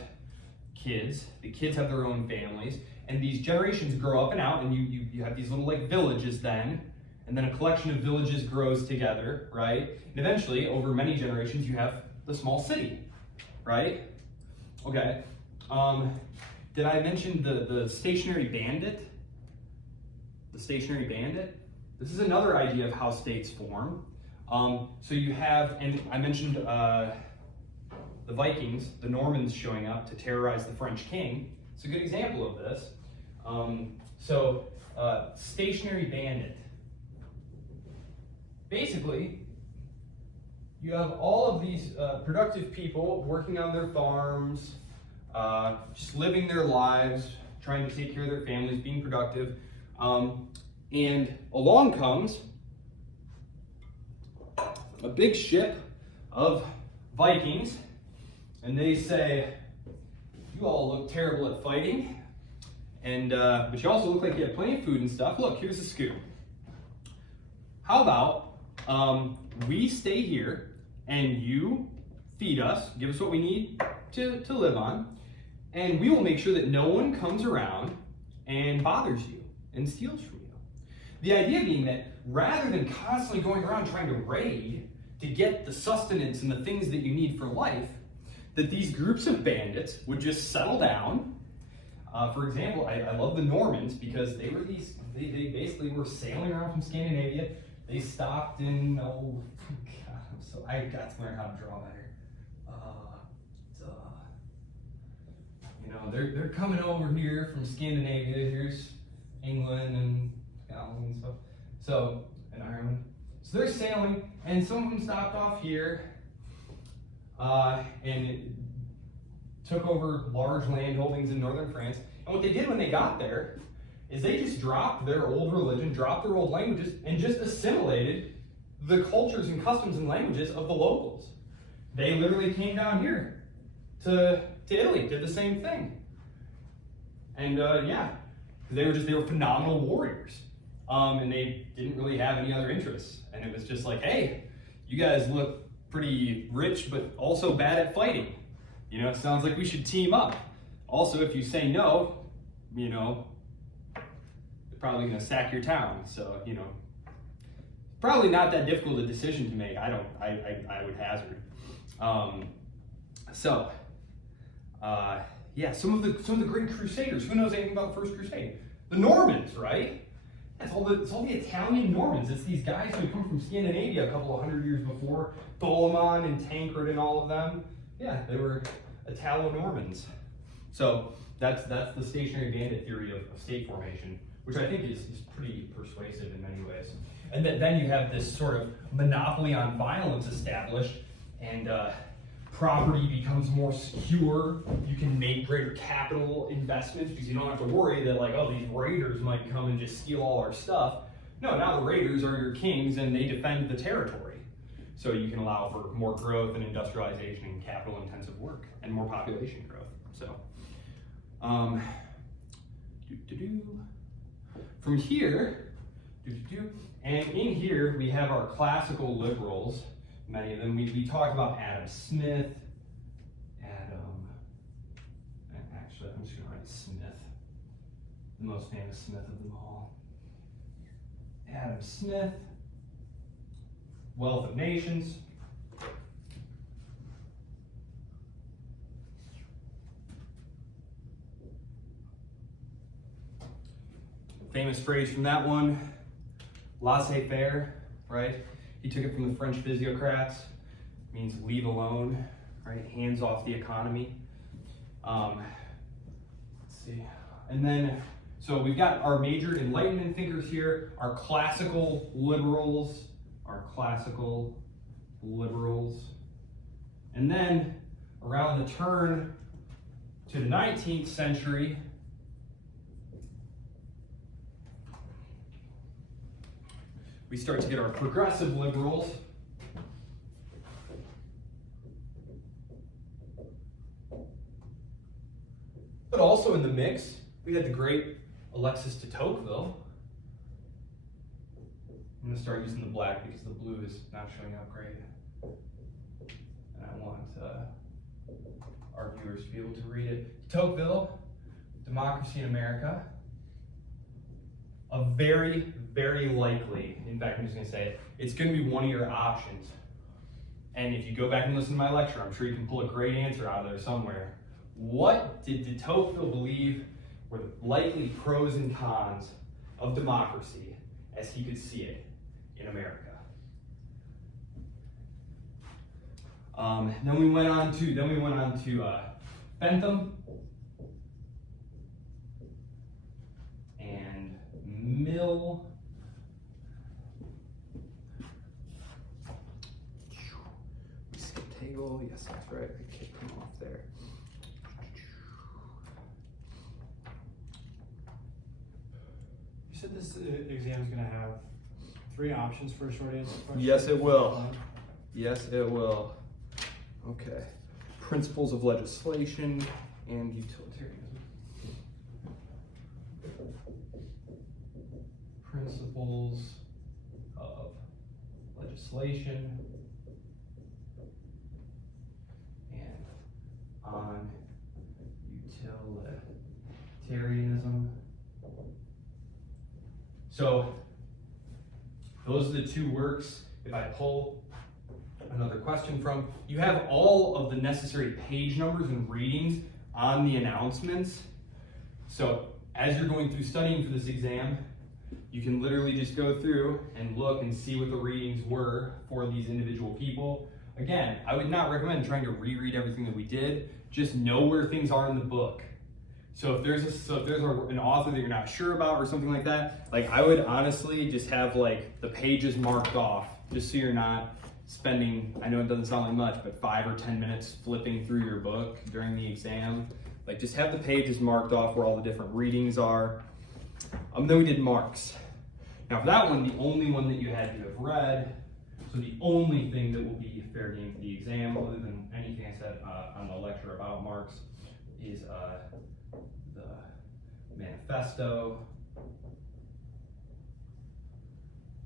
kids. The kids have their own families. And these generations grow up and out, and you have these little like villages then, and then a collection of villages grows together, right? And eventually, over many generations, you have the small city, right? Okay. Did I mention the stationary bandit? The stationary bandit? This is another idea of how states form. So you have, and I mentioned the Vikings, the Normans showing up to terrorize the French king. It's a good example of this. Stationary bandit. Basically, you have all of these productive people working on their farms, just living their lives, trying to take care of their families, being productive. And along comes a big ship of Vikings, and they say, you all look terrible at fighting, and but you also look like you have plenty of food and stuff. Look, here's the scoop. How about we stay here and you feed us, give us what we need to live on, and we will make sure that no one comes around and bothers you and steals from you. The idea being that rather than constantly going around trying to raid to get the sustenance and the things that you need for life, that these groups of bandits would just settle down. For example, I love the Normans because they basically were sailing around from Scandinavia. They stopped in, I got to learn how to draw better. They're coming over here from Scandinavia. Here's England and Scotland and stuff. And Ireland. So they're sailing, and some of them stopped off here, and it took over large land holdings in northern France. And what they did when they got there is they just dropped their old religion, dropped their old languages, and just assimilated the cultures and customs and languages of the locals. They literally came down here to Italy, did the same thing. And they were phenomenal warriors. And they didn't really have any other interests. And it was just like, hey, you guys look pretty rich, but also bad at fighting. It sounds like we should team up. Also, if you say no, they're probably gonna sack your town. So, probably not that difficult a decision to make. I would hazard. Some of the great crusaders. Who knows anything about the First Crusade? The Normans, right? It's all the Italian Normans. It's these guys who come from Scandinavia a couple of hundred years before, Bohemond and Tancred and all of them. Yeah, they were Italo-Normans. So that's the stationary bandit theory of state formation, which I think is pretty persuasive in many ways. And then you have this sort of monopoly on violence established, and property becomes more secure. You can make greater capital investments because you don't have to worry that these raiders might come and just steal all our stuff. No, now the raiders are your kings and they defend the territory. So you can allow for more growth and industrialization and capital intensive work and more population growth. So, from here, and in here we have our classical liberals. Many of them. We talked about Adam Smith. Actually, I'm just going to write Smith, the most famous Smith of them all. Adam Smith, Wealth of Nations. Famous phrase from that one, laissez-faire, right? He took it from the French physiocrats, means leave alone, right? Hands off the economy. Let's see. And then, so we've got our major Enlightenment thinkers here, our classical liberals. And then around the turn to the 19th century, we start to get our progressive liberals. But also in the mix, we had the great Alexis de Tocqueville. I'm going to start using the black because the blue is not showing up great. And I want our viewers to be able to read it. Tocqueville, Democracy in America. A very, very likely, in fact, I'm just going to say it, it's going to be one of your options. And if you go back and listen to my lecture, I'm sure you can pull a great answer out of there somewhere. What did de Tocqueville believe were the likely pros and cons of democracy as he could see it in America? Then we went on to Bentham and Mill. We skipped Hegel. Yes, that's right. I kicked him off there. You said This exam is gonna have 3 options for a short answer question? Yes, it will. Yes, it will. Okay. Principles of legislation and utilitarianism. Principles of legislation and on utilitarianism. So those are the 2 works. If I pull another question from, you have all of the necessary page numbers and readings on the announcements. So as you're going through studying for this exam, you can literally just go through and look and see what the readings were for these individual people. Again, I would not recommend trying to reread everything that we did. Just know where things are in the book. So if there's an author that you're not sure about or something like that, like I would honestly just have like the pages marked off, just so you're not spending, I know it doesn't sound like much, but 5 or 10 minutes flipping through your book during the exam. Like just have the pages marked off where all the different readings are. Then we did marks. Now for that one, the only one that you had to have read, so the only thing that will be fair game for the exam, other than anything I said on the lecture about marks, is the manifesto.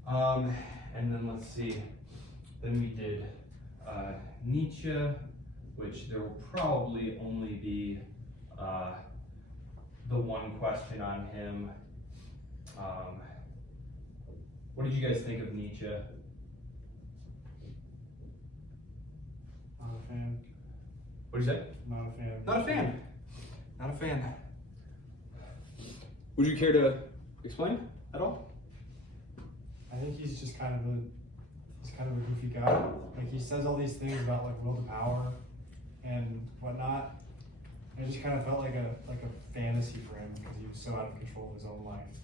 And then let's see, then we did Nietzsche, which there will probably only be the one question on him. What did you guys think of Nietzsche? Not a fan. What did you say? Not a fan. Not a fan. Not a fan. Would you care to explain at all? I think he's just kind of a goofy guy. Like he says all these things about like will to power and whatnot. I just kind of felt like a fantasy for him because he was so out of control of his own life.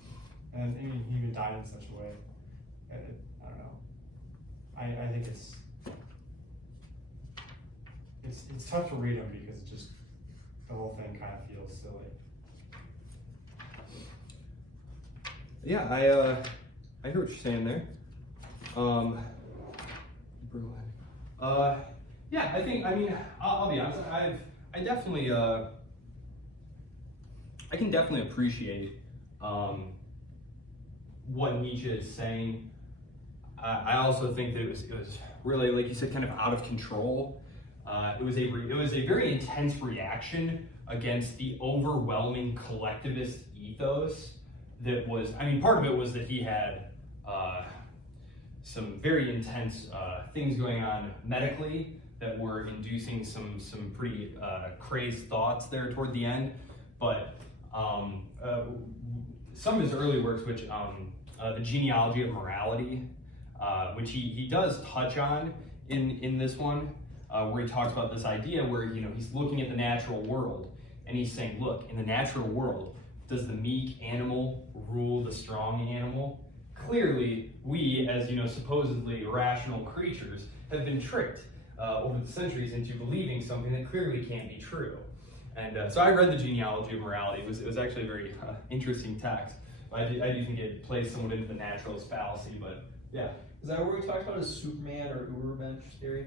And I mean, he even died in such a way. I don't know. I think it's tough to read him because it just the whole thing kind of feels silly. Yeah, I hear what you're saying there. Yeah, I think, I mean, I'll be honest, I definitely, I can definitely appreciate what Nietzsche is saying. I also think that it was really, like you said, kind of out of control. It was a very intense reaction against the overwhelming collectivist ethos that was, I mean, part of it was that he had some very intense things going on medically that were inducing some pretty crazed thoughts there toward the end. But some of his early works, which the genealogy of morality, which he does touch on in this one, where he talks about this idea where he's looking at the natural world and he's saying, look, in the natural world, does the meek animal rule the strong animal? Clearly, we, as supposedly rational creatures, have been tricked over the centuries into believing something that clearly can't be true. And so I read the genealogy of morality. It was actually a very interesting text. I do think it plays somewhat into the naturalist fallacy, but yeah. Is that where we talked about his Superman or Ubermensch theory?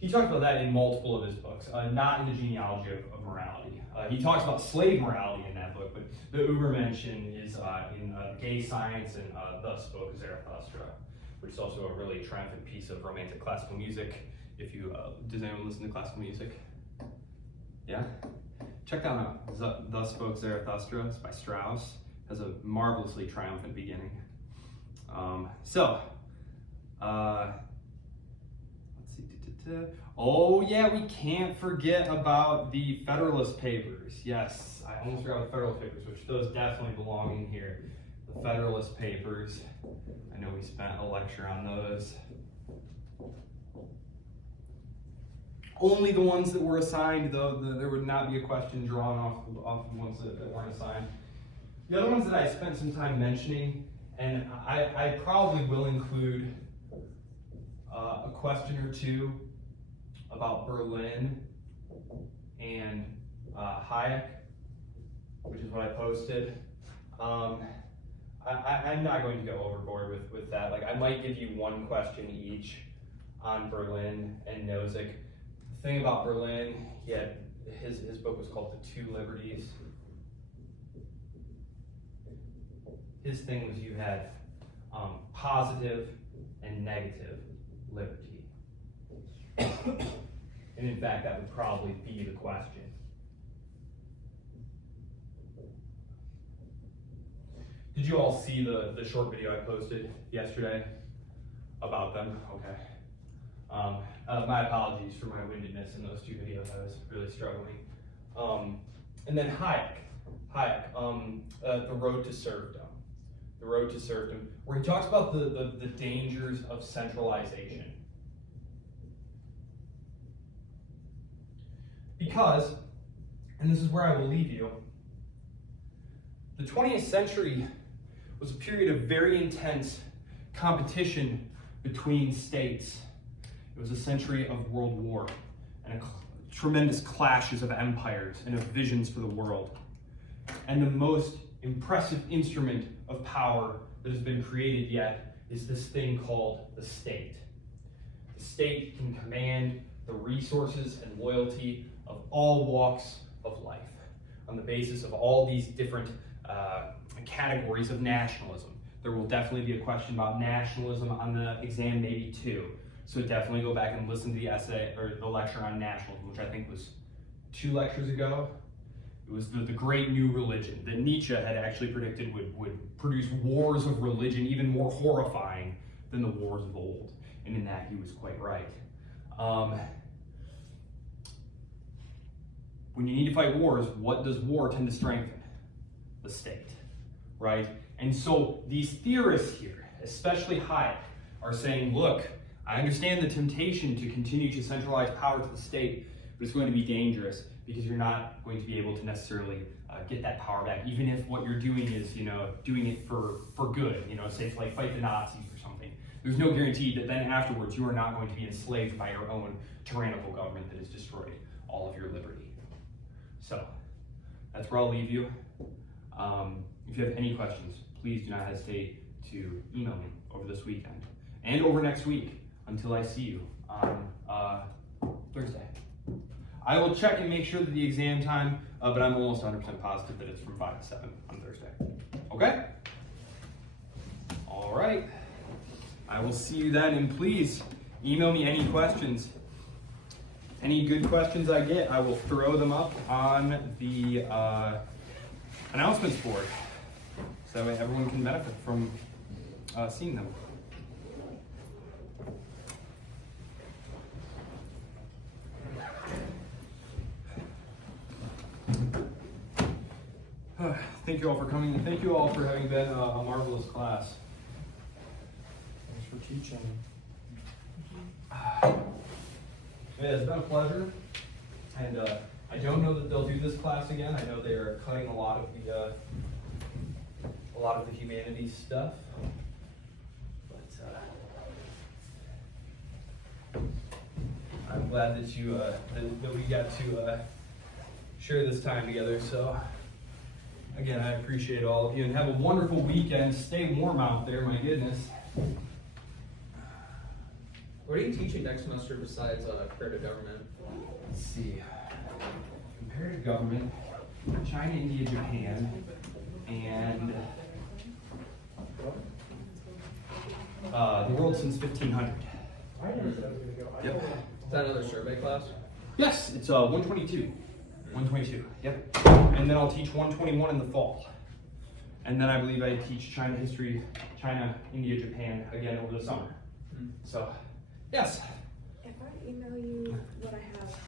He talks about that in multiple of his books, not in the genealogy of morality. He talks about slave morality in that book, but the Ubermenschen is in Gay Science and Thus Spoke Zarathustra, which is also a really triumphant piece of romantic classical music. If you, does anyone listen to classical music? Yeah? Check that out. Thus Spoke Zarathustra. It's by Strauss. Has a marvelously triumphant beginning. Let's see. Oh yeah, we can't forget about the Federalist Papers. Yes, I almost forgot the Federalist Papers, which those definitely belong in here. The Federalist Papers. I know we spent a lecture on those. Only the ones that were assigned, though. There would not be a question drawn off the ones that weren't assigned. The other ones that I spent some time mentioning, and I probably will include a question or two about Berlin and Hayek, which is what I posted. I'm not going to go overboard with that. Like, I might give you one question each on Berlin and Nozick. The thing about Berlin, his book was called The Two Liberties. His thing was you had positive and negative liberty. And in fact, that would probably be the question. Did you all see the short video I posted yesterday about them? Okay. My apologies for my windedness in those two videos. I was really struggling. And then Hayek, The Road to Serfdom. The Road to Serfdom, where he talks about the dangers of centralization. Because, and this is where I will leave you, the 20th century was a period of very intense competition between states. It was a century of world war and tremendous clashes of empires and of visions for the world. And the most impressive instrument of power that has been created yet is this thing called the state. The state can command the resources and loyalty of all walks of life on the basis of all these different categories of nationalism. There will definitely be a question about nationalism on the exam, maybe too. So definitely go back and listen to the essay or the lecture on nationalism, which I think was 2 lectures ago. It was the great new religion that Nietzsche had actually predicted would produce wars of religion even more horrifying than the wars of old. And in that, he was quite right. When you need to fight wars, what does war tend to strengthen? The state, right? And so these theorists here, especially Hayek, are saying, look, I understand the temptation to continue to centralize power to the state, but it's going to be dangerous because you're not going to be able to necessarily get that power back, even if what you're doing is, doing it for good, say to like fight the Nazis or something. There's no guarantee that then afterwards you are not going to be enslaved by your own tyrannical government that has destroyed all of your liberty. So that's where I'll leave you. If you have any questions, please do not hesitate to email me over this weekend and over next week until I see you on Thursday. I will check and make sure that the exam time, but I'm almost 100% positive that it's from 5 to 7 on Thursday. Okay? All right. I will see you then, and please email me any questions. Any good questions I get, I will throw them up on the announcements board, so that way everyone can benefit from seeing them. Thank you all for coming, and thank you all for having been a marvelous class. Thanks for teaching. Yeah, it's been a pleasure, and I don't know that they'll do this class again. I know they are cutting a lot of the humanities stuff, but I'm glad that you that we got to share this time together. So again, I appreciate all of you, and have a wonderful weekend. Stay warm out there, my goodness. What are you teaching next semester besides comparative government? Let's see. Comparative government, China, India, Japan, and the world since 1500. Yep. Is that another survey class? Yes, it's 122. 122. Yep. And then I'll teach 121 in the fall. And then I believe I teach China history, China, India, Japan again over the summer. So, yes. If I email you what I have